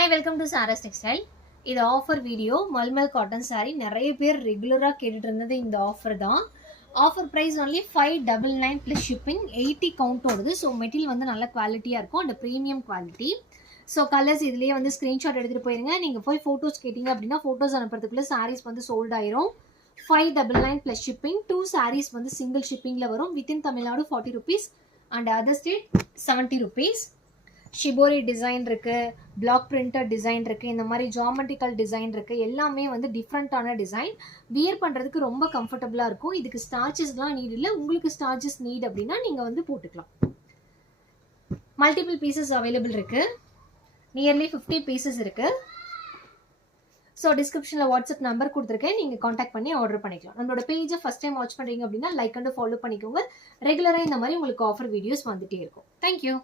Hi, welcome to Sarah's Textile. இது offer video mulmul cotton saree நிறைய பேர் ரெகுலராக கேட்டுட்டு இருந்தது இந்த ஆஃபர் தான். Offer price only 599 plus shipping 80 count ஓடுது. ஸோ மெட்டீரியல் வந்து நல்ல குவாலிட்டியாக இருக்கும் and premium quality. So colours இதுலேயே வந்து ஸ்க்ரீன்ஷாட் எடுத்துகிட்டு போயிருங்க. நீங்கள் போய் ஃபோட்டோஸ் கேட்டிங்க அப்படின்னா ஃபோட்டோஸ் அனுப்புறதுக்குள்ளே சாரீஸ் வந்து சோல்ட் ஆயிரும். 599 ப்ளஸ் ஷிப்பிங் 2 சாரீஸ் வந்து சிங்கிள் ஷிப்பிங்கில் வரும். Within Tamil Nadu 40 rupees and other state 70 rupees. Shibori design இருக்குது, பிளாக் பிரிண்டட் டிசைன் இருக்குது, இந்த மாதிரி ஜாமெட்ரிக்கல் டிசைன் இருக்குது. எல்லாமே வந்து டிஃப்ரெண்ட்டான டிசைன். வியர் பண்ணுறதுக்கு ரொம்ப கம்ஃபர்டபுளாக இருக்கும். இதுக்கு ஸ்டார்ச்சஸ்லாம் நீட் இல்லை. உங்களுக்கு ஸ்டார்ச்சஸ் நீட் அப்படின்னா நீங்கள் வந்து போட்டுக்கலாம். மல்டிபிள் பீசஸ் அவைலபிள் இருக்குது. நியர்லி 50 பீசஸ் இருக்குது. ஸோ டிஸ்கிரிப்ஷனில் வாட்ஸ்அப் நம்பர் கொடுத்துருக்கேன். நீங்கள் காண்டாக்ட் பண்ணி ஆர்டர் பண்ணிக்கலாம். நம்மளோட பேஜை ஃபஸ்ட் டைம் வாட்ச் பண்ணுறீங்க அப்படின்னா லைக் அண்ட் ஃபாலோ பண்ணிக்கோங்க. ரெகுலராக இந்த மாதிரி உங்களுக்கு ஆஃபர் வீடியோஸ் வந்துகிட்டே இருக்கும். தேங்க்யூ.